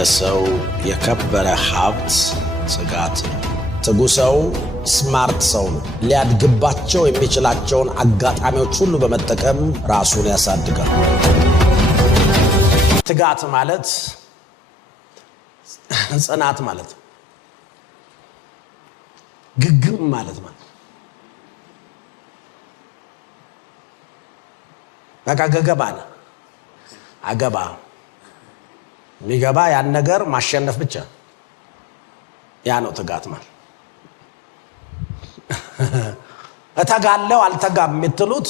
ለሰው የከበረ ሀብት ትጋት ነው። ትጉ ሰው ስማርት ሰው ነው። ሊያድግባቸው የሚችላቸውን አጋጣሚዎች ሁሉ በመጠቀም ራሱን ያሳድጋል። ትጋት ማለት ጽናት ማለት ግግም ማለት በቃ ገገባ ነው። አገባ የሚገባ ያን ነገር ማሸነፍ ብቻ ያ ነው ትጋት ማለት። እተጋለው አልተጋም የምትሉት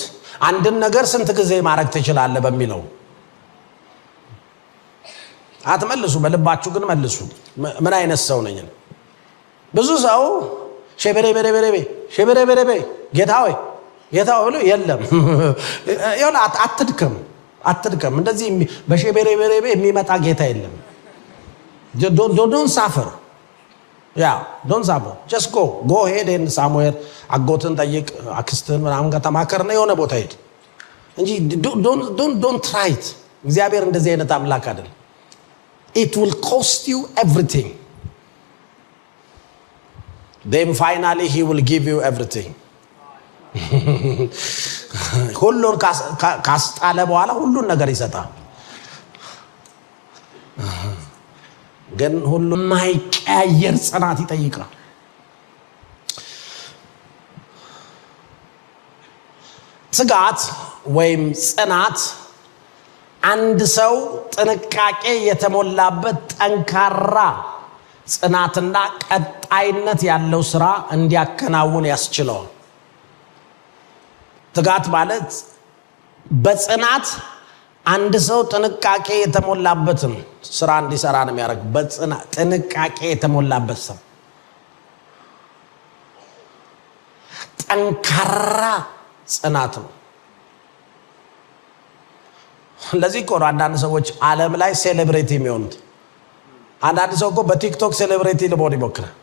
አንድን ነገር ስንት ጊዜ ማድረግ ትችላለህ በሚለው አትመልሱ፣ በልባችሁ ግን መልሱ። ምን አይነት ሰው ነኝ? ብዙ ሰው ሸበሬበሬበሬ ሸበሬበሬበሬ ጌታዬ ብሎ የለም ይሁን አትድከም። እንደዚህ በሸበሬበሬ የሚመጣ ጌታ የለም። ዶንት ሳፈር ዶንት ሳፈር just go ahead and somewhere አጎትን ጠይቅ፣ አክስትን ምናምን ከተማከርና የሆነ ቦታ ሄድ እንጂ don't try it። እግዚአብሔር እንደዚህ አይነት አምላክ አይደለም። It will cost you everything. Then finally he will give you everything. ሁሉን ካስጣለ በኋላ ሁሉን ነገር ይሰጣል። ግን ሁሉን ማይቀያየር ጽናት ይጠይቃል። ትጋት ወይም ጽናት አንድ ሰው ጥንቃቄ የተሞላበት ጠንካራ ጽናትና ቀጣይነት ያለው ስራ እንዲያከናውን ያስችለዋል። ትጋት ማለት በጽናት አንድ ሰው ጥንቃቄ የተሞላበትን ስራ እንዲሰራ ነው የሚያደርግ። በጽናት ጥንቃቄ የተሞላበት ሰው ጠንካራ ጽናት ነው። ለዚህ እኮ አንዳንድ ሰዎች ዓለም ላይ ሴሌብሪቲ የሚሆኑት። አንዳንድ ሰው እኮ በቲክቶክ ሴሌብሪቲ ለመሆን ይሞክራል።